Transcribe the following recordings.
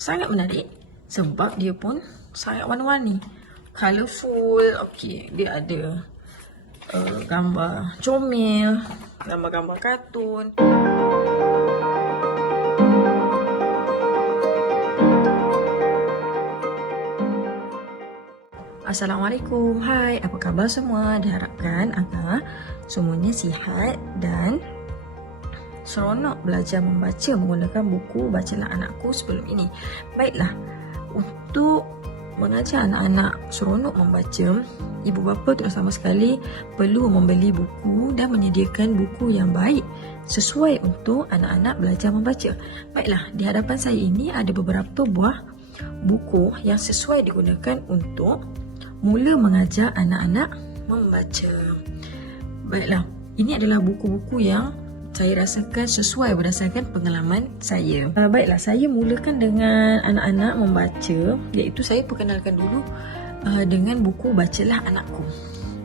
sangat menarik sebab dia pun sangat warna-warni, colourful. Okey, dia ada gambar comel, gambar-gambar kartun. Assalamualaikum, hai, apa khabar semua? Diharapkan agar semuanya sihat dan seronok belajar membaca menggunakan buku Bacalah Anakku sebelum ini. Baiklah, untuk mengajar anak-anak seronok membaca, ibu bapa terutama sekali perlu membeli buku dan menyediakan buku yang baik sesuai untuk anak-anak belajar membaca. Baiklah, di hadapan saya ini ada beberapa buah buku yang sesuai digunakan untuk mula mengajar anak-anak membaca. Baiklah, ini adalah buku-buku yang saya rasakan sesuai berdasarkan pengalaman saya. Baiklah, saya mulakan dengan anak-anak membaca, iaitu saya perkenalkan dulu dengan buku Bacalah Anakku.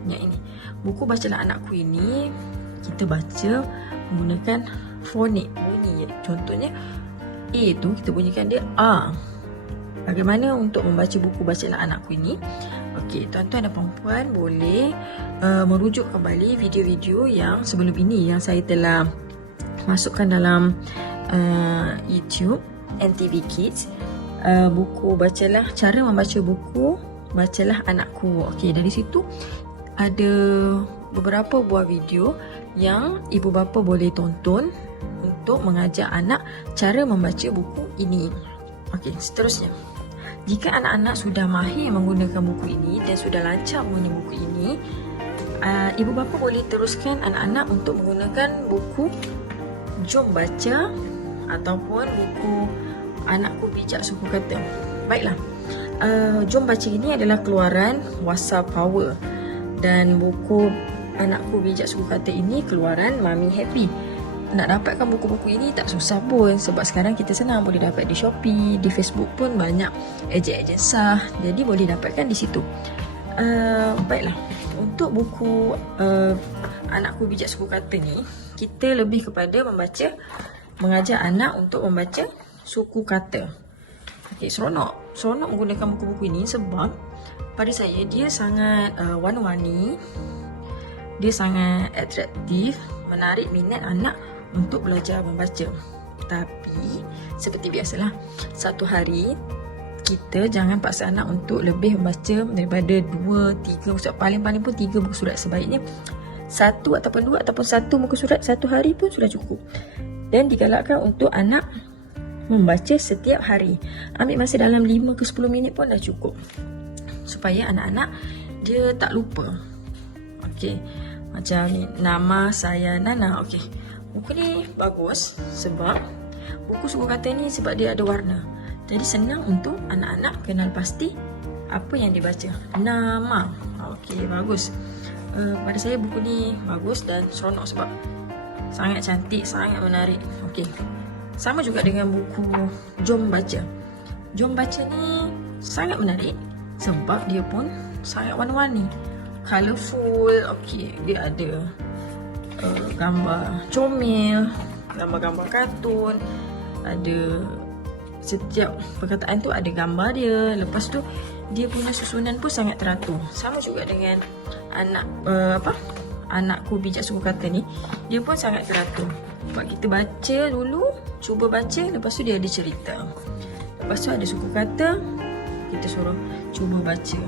Yang ini, buku Bacalah Anakku ini kita baca menggunakan fonik, bunyi. Contohnya A tu kita bunyikan dia A. Bagaimana untuk membaca buku Bacalah Anakku ini? Okey, tuan-tuan dan puan-puan boleh merujuk kembali video-video yang sebelum ini yang saya telah masukkan dalam YouTube NTV Kids. Buku Bacalah, cara membaca buku Bacalah Anakku. Okey, dari situ ada beberapa buah video yang ibu bapa boleh tonton untuk mengajar anak cara membaca buku ini. Okey, seterusnya, jika anak-anak sudah mahir menggunakan buku ini dan sudah lancar menggunakan buku ini, ibu bapa boleh teruskan anak-anak untuk menggunakan buku Jom Baca ataupun buku Anakku Bijak Suku Kata. Baiklah, Jom Baca ini adalah keluaran Wasa Power dan buku Anakku Bijak Suku Kata ini keluaran Mami Happy. Nak dapatkan buku-buku ini tak susah pun sebab sekarang kita senang boleh dapat di Shopee, di Facebook pun banyak ejen-ejen sah, jadi boleh dapatkan di situ. Baiklah, untuk buku Anakku Bijak Suku Kata ni, kita lebih kepada mengajar anak untuk membaca suku kata. Okey, seronok menggunakan buku-buku ini sebab pada saya dia sangat warna-warni, dia sangat atraktif, menarik minat anak untuk belajar membaca. Tapi seperti biasalah, satu hari kita jangan paksa anak untuk lebih membaca daripada 2-3, paling-paling pun 3 buku surat. Sebaiknya 1 ataupun 2 ataupun 1 buku surat satu hari pun sudah cukup. Dan digalakkan untuk anak membaca setiap hari. Ambil masa dalam 5 ke 10 minit pun dah cukup, supaya anak-anak dia tak lupa. Okey, macam ni, nama saya Nana. Okey, buku ni bagus sebab buku suku kata ni sebab dia ada warna. Jadi senang untuk anak-anak kenal pasti apa yang dibaca. Nama. Okey, bagus. Pada saya buku ni bagus dan seronok sebab sangat cantik, sangat menarik. Okey, sama juga dengan buku Jom Baca. Jom Baca ni sangat menarik sebab dia pun sangat warna-warni, colourful. Okey, dia ada gambar comel, gambar-gambar kartun, ada setiap perkataan tu ada gambar dia. Lepas tu dia punya susunan pun sangat teratur. Sama juga dengan Anakku Bijak Suku Kata ni, dia pun sangat teratur. Sebab kita baca dulu, cuba baca, lepas tu dia ada cerita. Lepas tu ada suku kata, kita suruh cuba baca.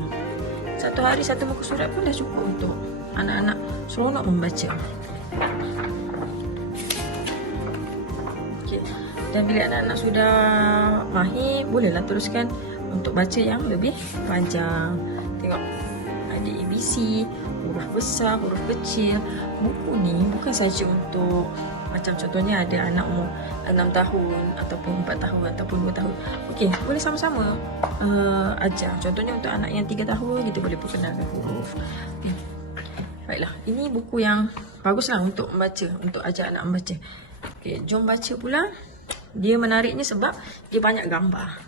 Satu hari 1 muka surat pun dah cukup untuk anak-anak seronok membaca. Okay. Dan bila anak-anak sudah mahir, bolehlah teruskan untuk baca yang lebih panjang. Tengok, ada ABC, huruf besar, huruf kecil. Buku ni bukan saja untuk, macam contohnya ada anak umur 6 tahun ataupun 4 tahun ataupun 2 tahun. Okey, boleh sama-sama ajar. Contohnya untuk anak yang 3 tahun, kita boleh perkenalkan huruf. Okay. Baiklah, ini buku yang baguslah untuk membaca, untuk ajar anak membaca. Okey, Jom Baca pula, dia menariknya sebab dia banyak gambar.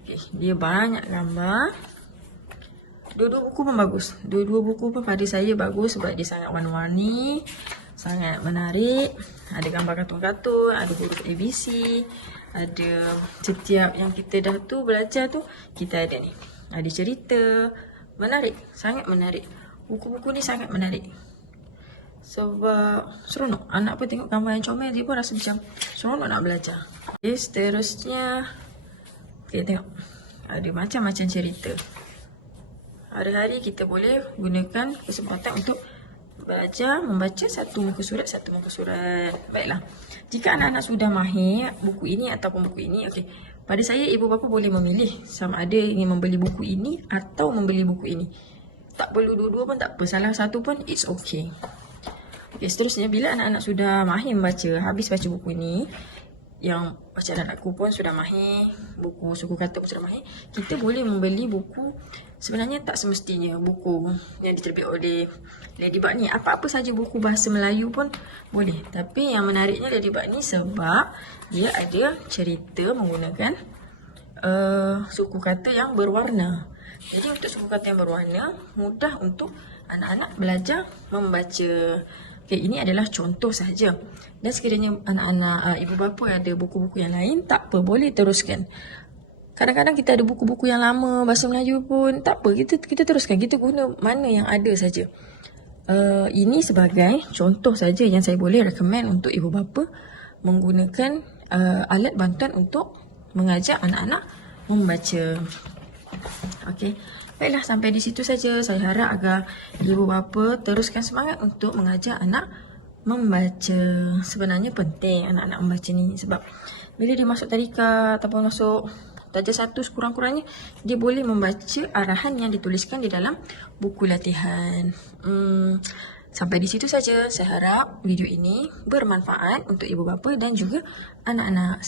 Okey, dia banyak gambar. Dua-dua buku pun bagus. Dua-dua buku pun pada saya bagus sebab dia sangat warna-warni, sangat menarik. Ada gambar kartun-kartun, ada huruf ABC, ada setiap yang kita dah tu belajar tu, kita ada ni. Ada cerita, menarik, sangat menarik. Buku-buku ni sangat menarik. Sebab seronok. Anak pun tengok gambar yang comel, dia pun rasa macam seronok nak belajar. Okay, seterusnya, okay, tengok. Ada macam-macam cerita. Hari-hari kita boleh gunakan kesempatan untuk belajar membaca satu muka surat. Baiklah. Jika anak-anak sudah mahir buku ini ataupun buku ini, okey. Pada saya, ibu bapa boleh memilih sama ada ingin membeli buku ini atau membeli buku ini. Tak perlu dua-dua pun tak apa. Salah satu pun it's okay. Okey, seterusnya bila anak-anak sudah mahir membaca, habis baca buku ini, yang bacaan anakku pun sudah mahir, buku suku kata pun sudah mahir, kita boleh membeli buku. Sebenarnya tak semestinya buku yang diterbit oleh Ladybug ni, apa-apa saja buku bahasa Melayu pun boleh. Tapi yang menariknya Ladybug ni sebab dia ada cerita menggunakan suku kata yang berwarna. Jadi untuk suku kata yang berwarna, mudah untuk anak-anak belajar membaca. Okay, ini adalah contoh sahaja. Dan sekiranya anak-anak ibu bapa ada buku-buku yang lain, tak apa, boleh teruskan. Kadang-kadang kita ada buku-buku yang lama bahasa Melayu pun, tak apa, kita teruskan. Kita guna mana yang ada saja. Ini sebagai contoh saja yang saya boleh recommend untuk ibu bapa menggunakan alat bantuan untuk mengajak anak-anak membaca. Okey. Baiklah, sampai di situ saja. Saya harap agar ibu bapa teruskan semangat untuk mengajak anak membaca. Sebenarnya penting anak-anak membaca ni sebab bila dia masuk tadika ataupun masuk darjah 1 sekurang-kurangnya, dia boleh membaca arahan yang dituliskan di dalam buku latihan. Sampai di situ saja. Saya harap video ini bermanfaat untuk ibu bapa dan juga anak-anak.